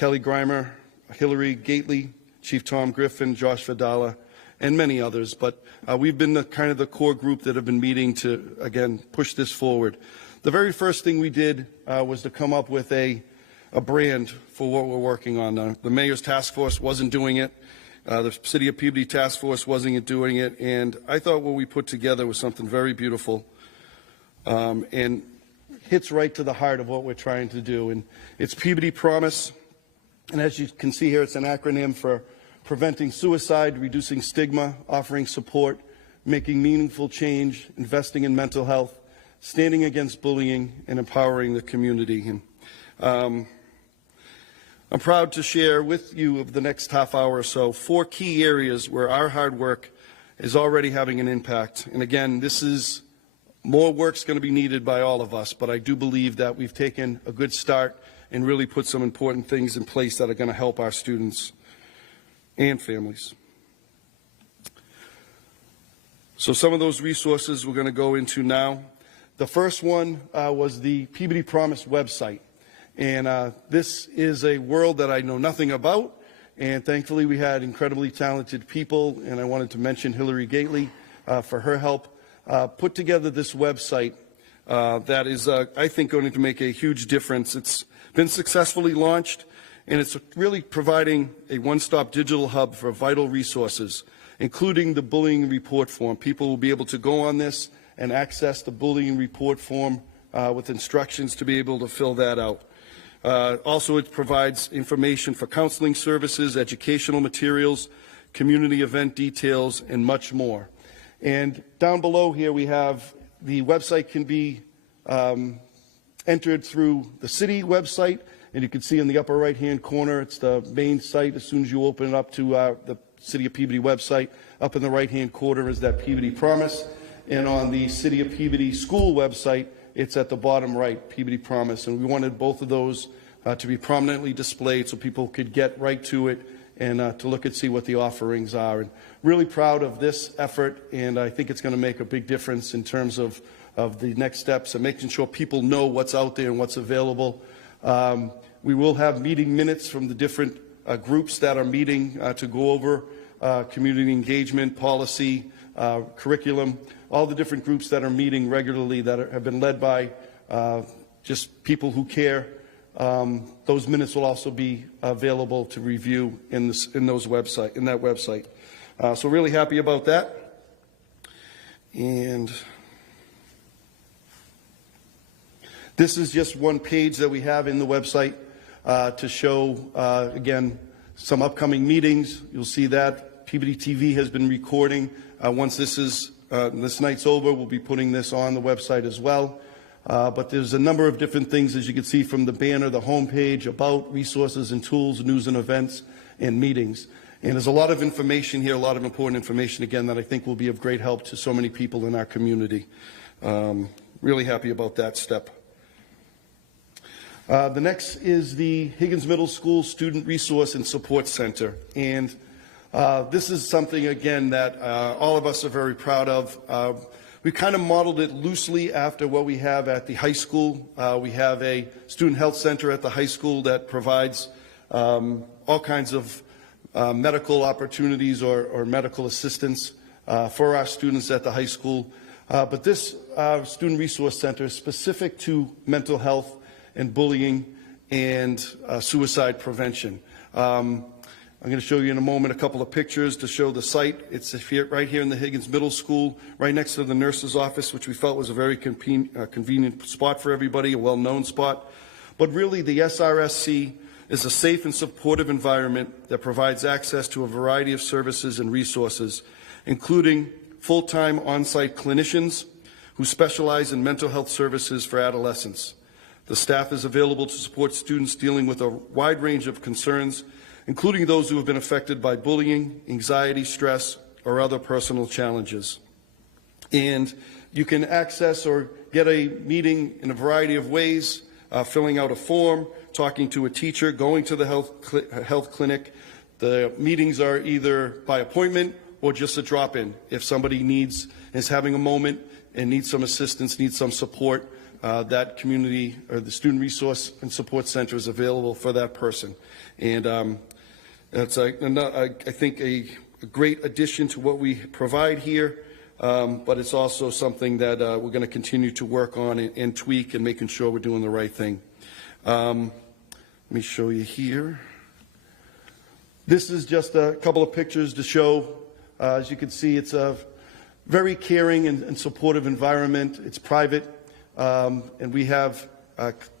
Kelly Grimer, Hillary Gately, Chief Tom Griffin, Josh Vidala, and many others. But we've been the kind of the core group that have been meeting to, again, push this forward. The very first thing we did was to come up with a brand for what we're working on. The Mayor's Task Force wasn't doing it. The City of Peabody Task Force wasn't doing it. And I thought what we put together was something very beautiful and hits right to the heart of what we're trying to do. And it's Peabody Promise. And as you can see here, it's an acronym for preventing suicide, reducing stigma, offering support, making meaningful change, investing in mental health, standing against bullying, and empowering the community. And, I'm proud to share with you over the next half hour or so 4 key areas where our hard work is already having an impact. And again, this is more work's going to be needed by all of us, but I do believe that we've taken a good start and really put some important things in place that are going to help our students and families. So some of those resources we're going to go into now. The first one was the Peabody Promise website. And this is a world that I know nothing about, and thankfully we had incredibly talented people, and I wanted to mention Hillary Gately for her help, put together this website that is, I think, going to make a huge difference. It's been successfully launched, and it's really providing a one-stop digital hub for vital resources, including the bullying report form. People will be able to go on this and access the bullying report form with instructions to be able to fill that out. Also, it provides information for counseling services, educational materials, community event details, and much more. And down below here we have the website can be entered through the city website, and you can see in the upper right-hand corner, it's the main site. As soon as you open it up to the City of Peabody website, up in the right-hand corner is that Peabody Promise. And on the City of Peabody school website, it's at the bottom right, Peabody Promise. And we wanted both of those to be prominently displayed so people could get right to it and to look and see what the offerings are. And really proud of this effort, and I think it's going to make a big difference in terms of the next steps and making sure people know what's out there and what's available. We will have meeting minutes from the different groups that are meeting to go over community engagement, policy, curriculum, all the different groups that are meeting regularly that have been led by just people who care. Those minutes will also be available to review in that website. So really happy about that. And this is just one page that we have in the website to show, again, some upcoming meetings. You'll see that Peabody TV has been recording. Once this night's over, we'll be putting this on the website as well. But there's a number of different things, as you can see from the banner, the homepage, about resources and tools, news and events, and meetings. And there's a lot of information here, a lot of important information, again, that I think will be of great help to so many people in our community. Really happy about that step. The next is the Higgins Middle School Student Resource and Support Center. And this is something, again, that all of us are very proud of. We kind of modeled it loosely after what we have at the high school. We have a student health center at the high school that provides all kinds of medical opportunities or medical assistance for our students at the high school. But this student resource center is specific to mental health and bullying and suicide prevention. I'm going to show you in a moment a couple of pictures to show the site. It's right here in the Higgins Middle School, right next to the nurse's office, which we felt was a very convenient spot for everybody, a well-known spot. But really, the SRSC is a safe and supportive environment that provides access to a variety of services and resources, including full-time on-site clinicians who specialize in mental health services for adolescents. The staff is available to support students dealing with a wide range of concerns, including those who have been affected by bullying, anxiety, stress, or other personal challenges. And you can access or get a meeting in a variety of ways, filling out a form, talking to a teacher, going to the health clinic. The meetings are either by appointment or just a drop-in. If somebody is having a moment and needs some assistance, needs some support, that community or the Student Resource and Support Center is available for that person. And that's, I think, a great addition to what we provide here, but it's also something that we're going to continue to work on and tweak and making sure we're doing the right thing. Let me show you here. This is just a couple of pictures to show. As you can see, it's a very caring and supportive environment. It's private, and we have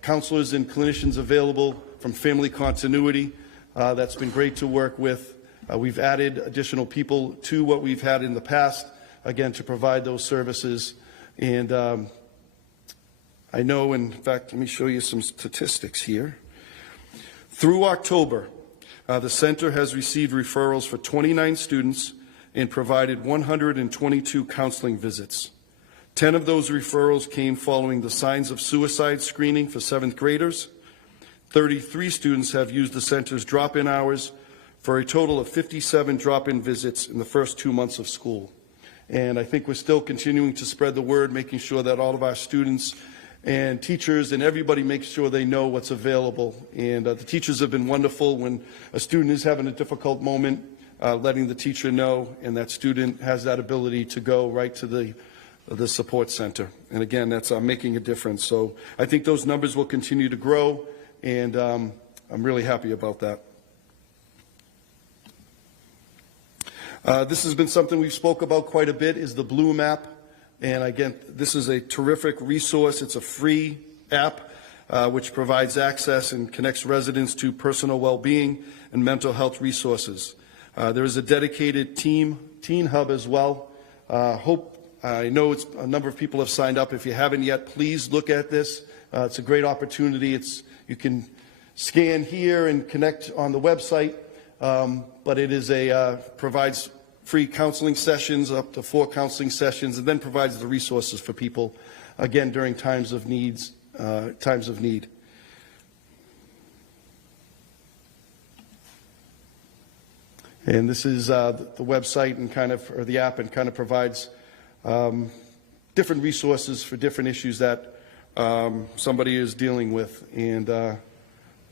counselors and clinicians available from Family Continuity. That's been great to work with. We've added additional people to what we've had in the past, again, to provide those services. And I know, in fact, let me show you some statistics here. Through October, the center has received referrals for 29 students and provided 122 counseling visits. 10 of those referrals came following the signs of suicide screening for 7th graders. 33 students have used the center's drop-in hours for a total of 57 drop-in visits in the first 2 months of school. And I think we're still continuing to spread the word, making sure that all of our students and teachers and everybody makes sure they know what's available. And the teachers have been wonderful when a student is having a difficult moment, letting the teacher know, and that student has that ability to go right to the support center. And again, that's making a difference. So I think those numbers will continue to grow, and I'm really happy about that. This has been something we've spoke about quite a bit, is the Blue Map. And again, this is a terrific resource. It's a free app which provides access and connects residents to personal well-being and mental health resources. There is a dedicated teen hub as well. I know a number of people have signed up. If you haven't yet, please look at this. It's a great opportunity. You can scan here and connect on the website, but it is provides free counseling sessions, up to 4 counseling sessions, and then provides the resources for people, again, during times of need. And this is the website and or the app, and kind of provides different resources for different issues that somebody is dealing with, and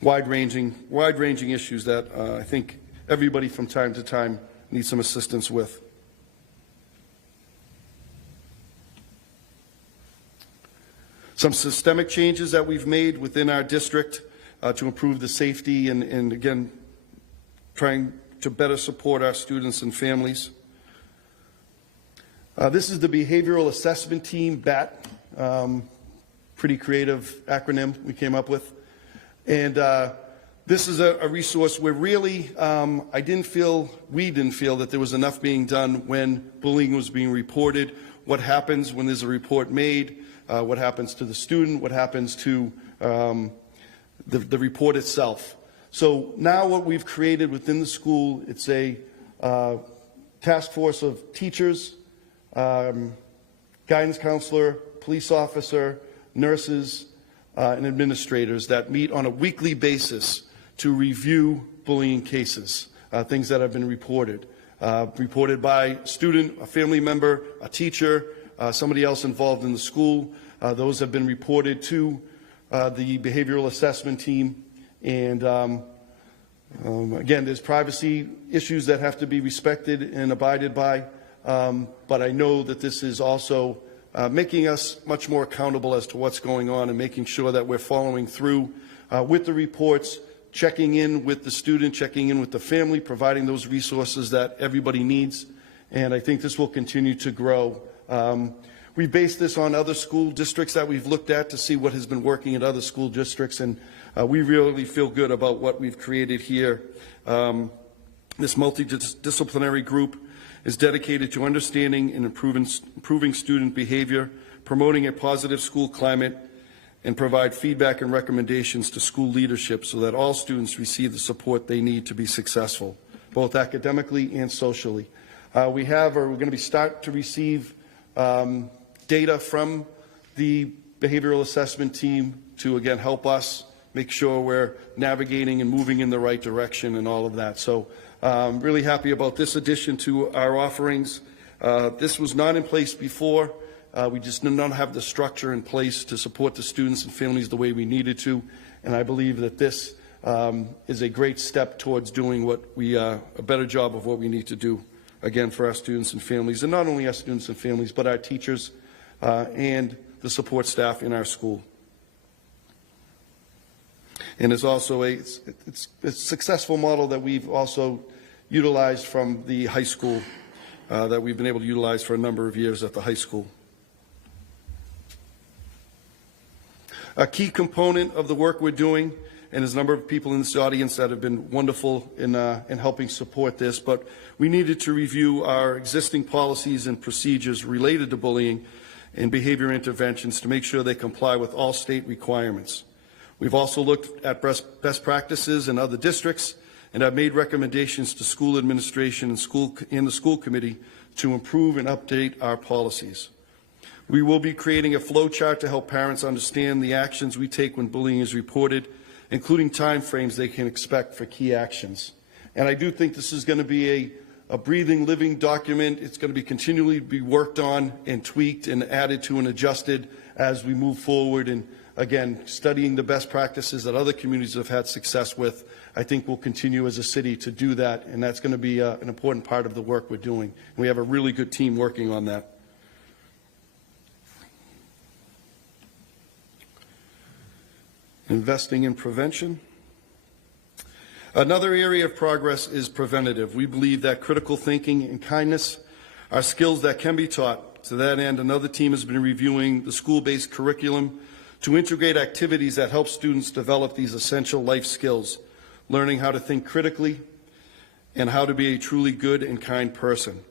wide-ranging issues that I think everybody from time to time needs some assistance with. Some systemic changes that we've made within our district to improve the safety and again, trying to better support our students and families. This is the Behavioral Assessment Team, BAT. Pretty creative acronym we came up with. And this is a resource where really we didn't feel that there was enough being done when bullying was being reported. What happens when there's a report made? What happens to the student? What happens to the report itself? So now what we've created within the school, it's a task force of teachers, guidance counselor, police officer, nurses, and administrators that meet on a weekly basis to review bullying cases, things that have been reported by a student, a family member, a teacher, somebody else involved in the school. Those have been reported to the behavioral assessment team. And again, there's privacy issues that have to be respected and abided by. But I know that this is also making us much more accountable as to what's going on and making sure that we're following through with the reports, checking in with the student, checking in with the family, providing those resources that everybody needs. And I think this will continue to grow. We based this on other school districts that we've looked at to see what has been working at other school districts, and we really feel good about what we've created here. This multidisciplinary group is dedicated to understanding and improving student behavior, promoting a positive school climate, and provide feedback and recommendations to school leadership so that all students receive the support they need to be successful, both academically and socially. We're going to start to receive data from the behavioral assessment team to, again, help us make sure we're navigating and moving in the right direction and all of that. So I'm really happy about this addition to our offerings. This was not in place before. We just did not have the structure in place to support the students and families the way we needed to. And I believe that this is a great step towards doing a better job of what we need to do, again, for our students and families. And not only our students and families, but our teachers and the support staff in our school. And it's also a successful model that we've also utilized from the high school, that we've been able to utilize for a number of years at the high school. A key component of the work we're doing, and there's a number of people in this audience that have been wonderful in helping support this, but we needed to review our existing policies and procedures related to bullying and behavior interventions to make sure they comply with all state requirements. We've also looked at best practices in other districts and have made recommendations to school administration and the school committee to improve and update our policies. We will be creating a flow chart to help parents understand the actions we take when bullying is reported, including time frames they can expect for key actions. And I do think this is going to be a breathing, living document. It's going to be continually be worked on and tweaked and added to and adjusted as we move forward. And again, studying the best practices that other communities have had success with, I think we'll continue as a city to do that, and that's going to be an important part of the work we're doing. And we have a really good team working on that. Investing in prevention. Another area of progress is preventative. We believe that critical thinking and kindness are skills that can be taught. To that end, another team has been reviewing the school-based curriculum to integrate activities that help students develop these essential life skills, learning how to think critically and how to be a truly good and kind person.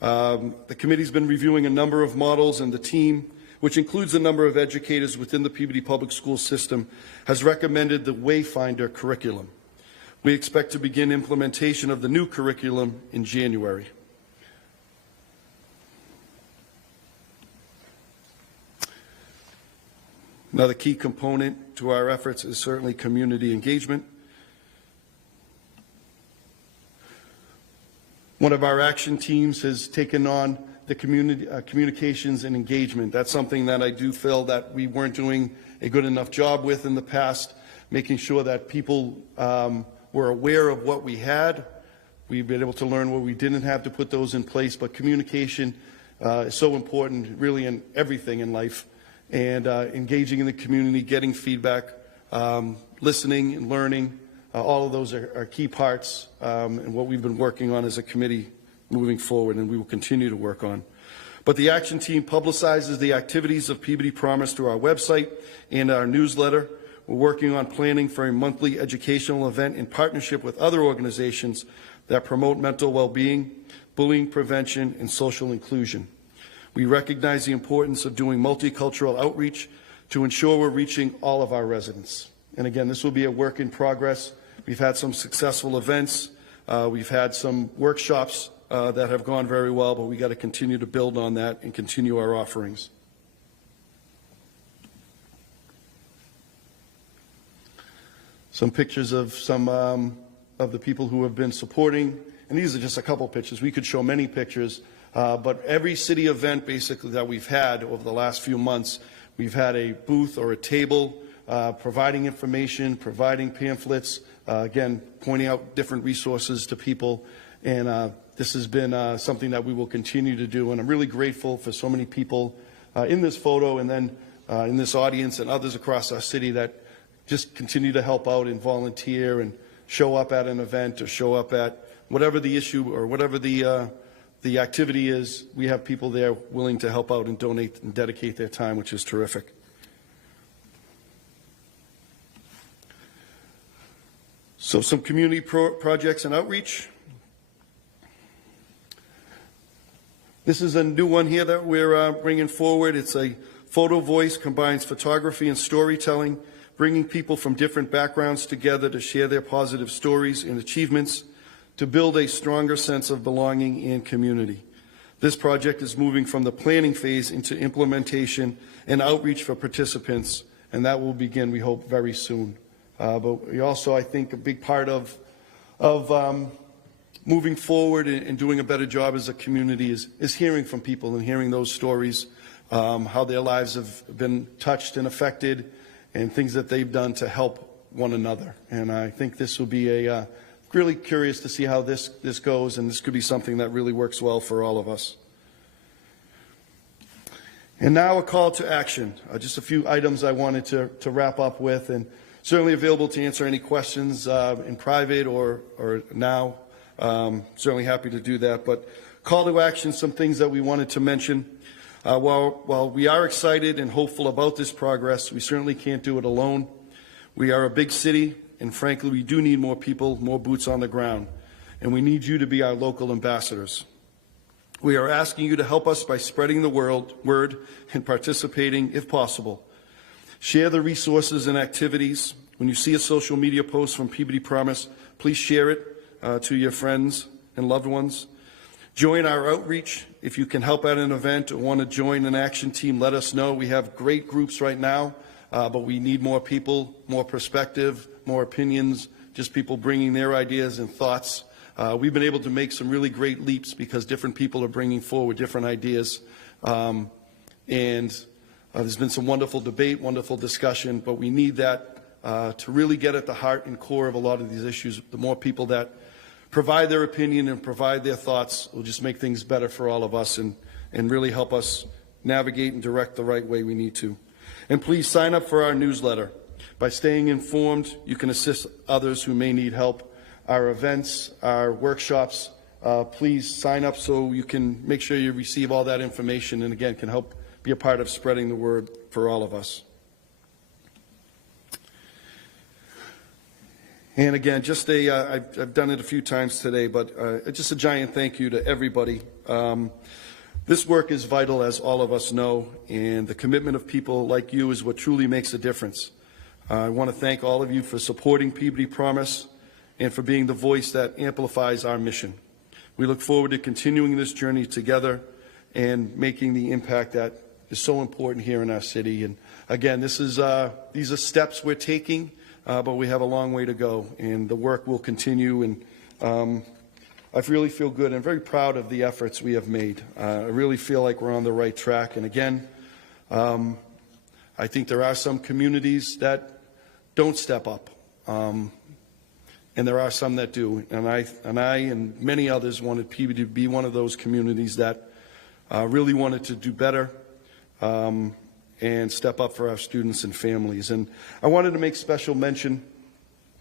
The committee's been reviewing a number of models, and the team, which includes a number of educators within the Peabody Public School System, has recommended the Wayfinder curriculum. We expect to begin implementation of the new curriculum in January. Another key component to our efforts is certainly community engagement. One of our action teams has taken on the community communications and engagement. That's something that I do feel that we weren't doing a good enough job with in the past, making sure that people were aware of what we had. We've been able to learn what we didn't have to put those in place, but communication is so important really in everything in life. And engaging in the community, getting feedback, listening and learning, all of those are key parts and what we've been working on as a committee moving forward, and we will continue to work on. But the action team publicizes the activities of Peabody Promise through our website and our newsletter. We're working on planning for a monthly educational event in partnership with other organizations that promote mental well-being, bullying prevention, and social inclusion. We recognize the importance of doing multicultural outreach to ensure we're reaching all of our residents. And again, this will be a work in progress. We've had some successful events. We've had some workshops that have gone very well, but we got to continue to build on that and continue our offerings. Some pictures of some of the people who have been supporting, and these are just a couple pictures. We could show many pictures. But every city event basically that we've had over the last few months, we've had a booth or a table providing information, providing pamphlets, again, pointing out different resources to people. And this has been something that we will continue to do. And I'm really grateful for so many people in this photo and then in this audience and others across our city that just continue to help out and volunteer and show up at an event or show up at whatever the issue or whatever the activity is. We have people there willing to help out and donate and dedicate their time, which is terrific. So some community projects and outreach. This is a new one here that we're bringing forward. It's a photo voice, combines photography and storytelling, bringing people from different backgrounds together to share their positive stories and achievements to build a stronger sense of belonging and community. This project is moving from the planning phase into implementation and outreach for participants, and that will begin, we hope, very soon. But we also, I think, a big part of moving forward and doing a better job as a community is hearing from people and hearing those stories how their lives have been touched and affected, and things that they've done to help one another. And I think this will be really curious to see how this goes, and this could be something that really works well for all of us. And now a call to action. Just a few items I wanted to wrap up with, and certainly available to answer any questions in private or now. Certainly happy to do that. But call to action, some things that we wanted to mention. While we are excited and hopeful about this progress, we certainly can't do it alone. We are a big city, and frankly, we do need more people, more boots on the ground, and we need you to be our local ambassadors. We are asking you to help us by spreading the word and participating, if possible. Share the resources and activities. When you see a social media post from Peabody Promise, please share it to your friends and loved ones. Join our outreach. If you can help at an event or want to join an action team, let us know. We have great groups right now, but we need more people, more perspective, more opinions, just people bringing their ideas and thoughts. We've been able to make some really great leaps because different people are bringing forward different ideas. And there's been some wonderful debate, wonderful discussion, but we need that to really get at the heart and core of a lot of these issues. The more people that provide their opinion and provide their thoughts will just make things better for all of us and really help us navigate and direct the right way we need to. And please sign up for our newsletter. By staying informed, you can assist others who may need help. Our events, our workshops, please sign up so you can make sure you receive all that information and, again, can help be a part of spreading the word for all of us. And again, just I've done it a few times today, but just a giant thank you to everybody. This work is vital, as all of us know, and the commitment of people like you is what truly makes a difference. I want to thank all of you for supporting Peabody Promise and for being the voice that amplifies our mission. We look forward to continuing this journey together and making the impact that is so important here in our city. And again, these are steps we're taking, but we have a long way to go, and the work will continue. And I really feel good and very proud of the efforts we have made. I really feel like we're on the right track. And again, I think there are some communities that don't step up. And there are some that do, and I and many others wanted Peabody to be one of those communities that really wanted to do better and step up for our students and families. And I wanted to make special mention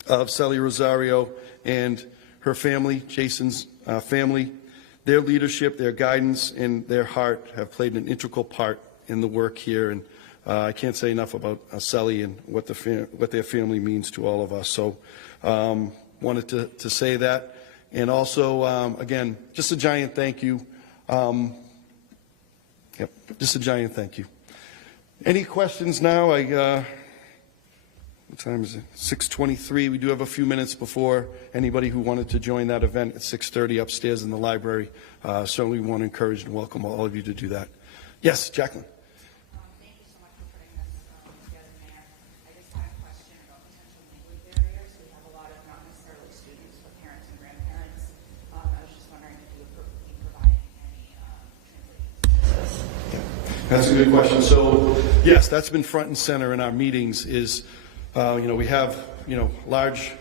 of Sally Rosario and her family, Jason's family. Their leadership, their guidance, and their heart have played an integral part in the work here. And I can't say enough about Sally and what their family means to all of us. So wanted to say that. And also, again, just a giant thank you. Just a giant thank you. Any questions now? What time is it? 6:23. We do have a few minutes before anybody who wanted to join that event at 6:30 upstairs in the library. Certainly want to encourage and welcome all of you to do that. Yes, Jacqueline. Thank you so much for putting this together, Mayor. I just had a question about potential language barriers. We have a lot of not necessarily students, but parents and grandparents. I was just wondering if you would be providing any translation. That's a good question. So, yes, that's been front and center in our meetings is, we have, large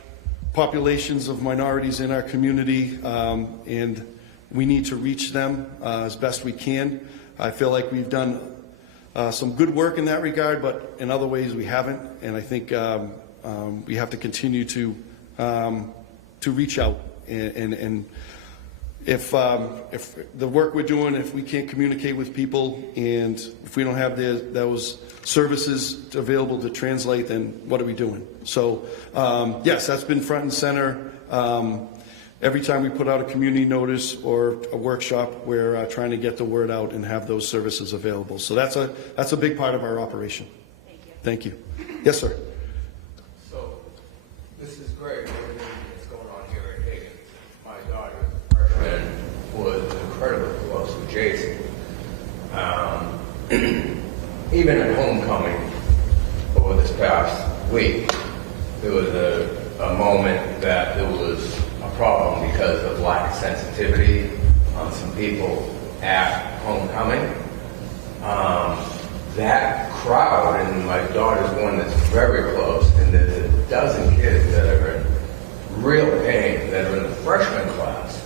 populations of minorities in our community, and we need to reach them as best we can. I feel like we've done some good work in that regard, but in other ways we haven't, and I think we have to continue to reach out and if the work we're doing, if we can't communicate with people and if we don't have those services available to translate, then what are we doing? So, yes, that's been front and center. Every time we put out a community notice or a workshop, we're trying to get the word out and have those services available. So that's a big part of our operation. Thank you. Thank you. Yes, sir. So, this is great. Everything that's going on here at Hagen. My daughter, freshman, was incredibly close with Jason. Even at homecoming over this past week, there was a moment that there was a problem because of lack of sensitivity on some people at homecoming. that crowd, and my daughter's one that's very close, and there's a dozen kids that are in real pain, that are in the freshman class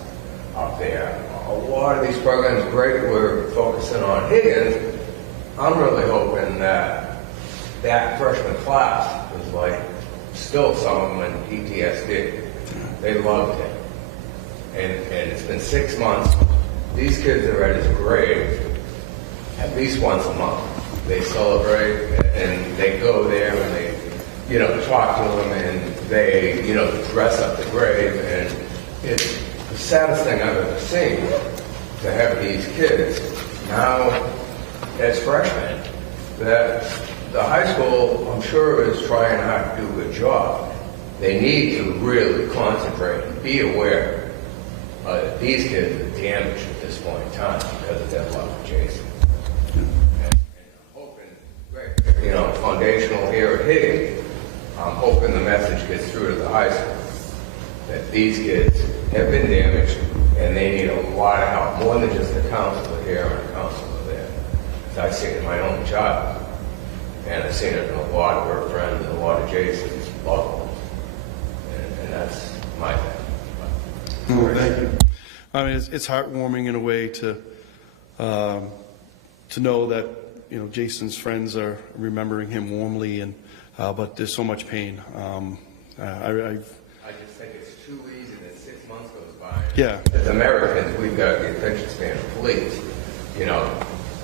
up there. A lot of these programs, great, we're focusing on Higgins. I'm really hoping that that freshman class was like, still some of them in PTSD. They loved it. And it's been 6 months. These kids are at his grave at least once a month. They celebrate and they go there and they, talk to him and they, dress up the grave. And it's the saddest thing I've ever seen to have these kids now as freshmen that the high school, I'm sure, is trying hard to do a good job. They need to really concentrate and be aware that these kids are damaged at this point in time because of their love for Jason. And I'm hoping, great, foundational here at Higgins, I'm hoping the message gets through to the high school that these kids have been damaged and they need a lot of help, more than just a counselor here and a counselor there. As I've seen it in my own child, and I've seen it in a lot of her friends and a lot of Jason's loved ones. And that's my thing. Oh, thank you. I mean, it's heartwarming in a way to know that Jason's friends are remembering him warmly, and but there's so much pain. I just think it's too easy that 6 months goes by. Yeah. As Americans, we've got the attention span of police.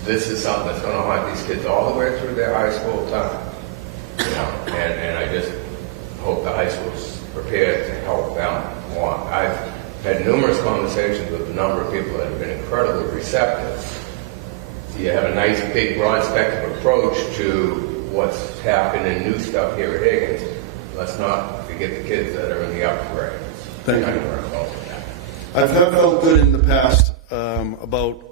This is something that's going to haunt these kids all the way through their high school time. And I just hope the high school's prepared to help them along. I've had numerous conversations with a number of people that have been incredibly receptive. You have a nice, big, broad spectrum approach to what's happening, new stuff here at Higgins. Let's not forget the kids that are in the upper grades. Thank you. I've felt good in the past about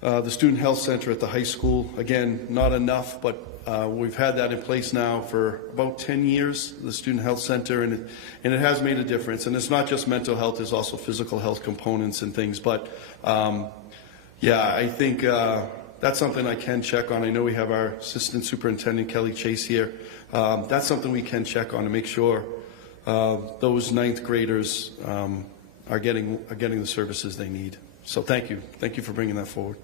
the Student Health Center at the high school. Again, not enough, but we've had that in place now for about 10 years, the Student Health Center, and it has made a difference. And it's not just mental health, there's also physical health components and things. But yeah, I think that's something I can check on. I know we have our Assistant Superintendent, Kelly Chase, here. That's something we can check on to make sure those ninth graders are getting the services they need. So thank you. Thank you for bringing that forward.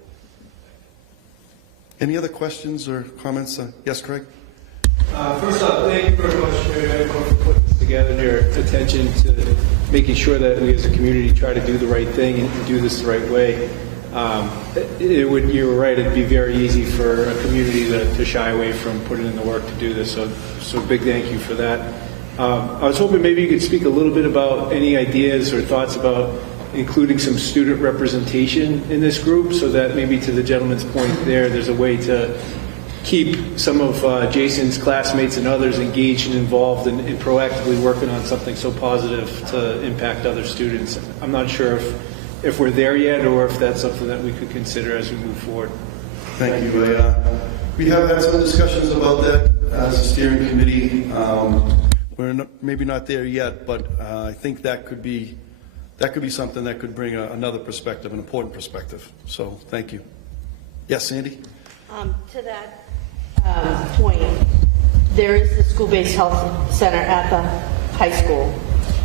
Any other questions or comments? Yes, Craig? First off, thank you very much, Mary, for putting this together and your attention to making sure that we as a community try to do the right thing and do this the right way. You were right, it'd be very easy for a community to shy away from putting in the work to do this, so big thank you for that. I was hoping maybe you could speak a little bit about any ideas or thoughts about including some student representation in this group, so that maybe to the gentleman's point there's a way to keep some of Jason's classmates and others engaged and involved and proactively working on something so positive to impact other students. I'm not sure if we're there yet or if that's something that we could consider as we move forward. Thank you. We have had some discussions about that as a steering committee. We're maybe not there yet, but I think that could be something that could bring another perspective, an important perspective. So thank you. Yes, Sandy? To that point, there is the school-based health center at the high school.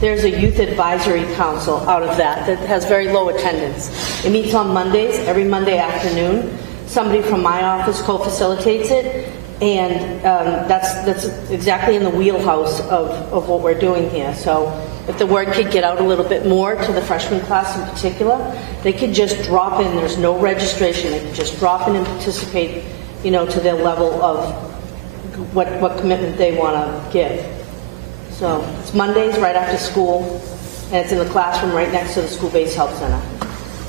There's a youth advisory council out of that has very low attendance. It meets on Mondays, every Monday afternoon. Somebody from my office co-facilitates it, and that's exactly in the wheelhouse of what we're doing here. So if the word could get out a little bit more to the freshman class in particular, they could just drop in. There's no registration. They could just drop in and participate, to their level of what commitment they want to give. So it's Mondays right after school, and it's in the classroom right next to the school-based health center.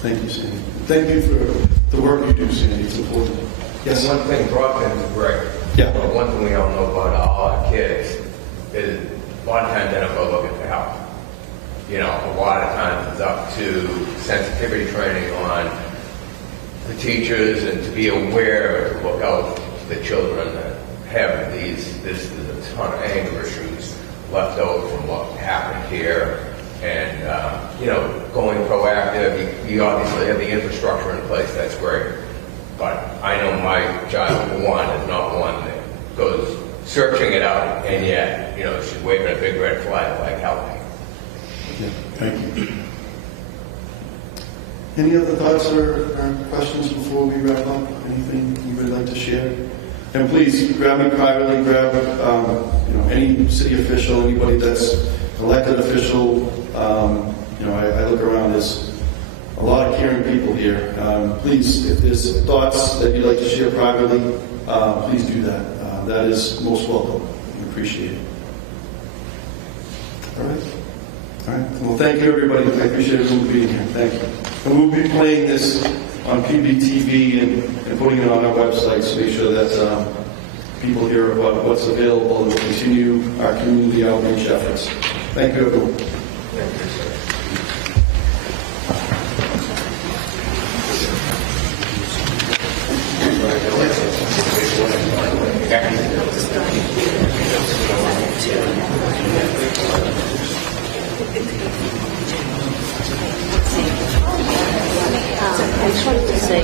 Thank you, Sandy. Thank you for the work you do, Sandy. It's important. Yes. One thing, drop-ins is great. Yeah. But one thing we all know about all our kids is a lot of times they don't go looking for help. A lot of times it's up to sensitivity training on the teachers and to be aware to look out for the children that have this is a ton of anger issues left over from what happened here. And, going proactive, you obviously have the infrastructure in place, that's great. but I know my child will want it, not one that goes searching it out, and yet, you know, she's waving a big red flag like, help me. Yeah, thank you. Any other thoughts or questions before we wrap up? Anything you would like to share? And please grab me privately, grab any city official, anybody that's elected official. I look around, there's a lot of caring people here. Please, if there's thoughts that you'd like to share privately, please do that. That is most welcome. We appreciate it. All right. All right. Well, thank you, everybody. I appreciate everyone being here. Thank you. And we'll be playing this on Peabody TV and putting it on our website to make sure that people hear about what's available and we'll continue our community outreach efforts. Thank you, everyone. Thank you, sir. I just wanted to say,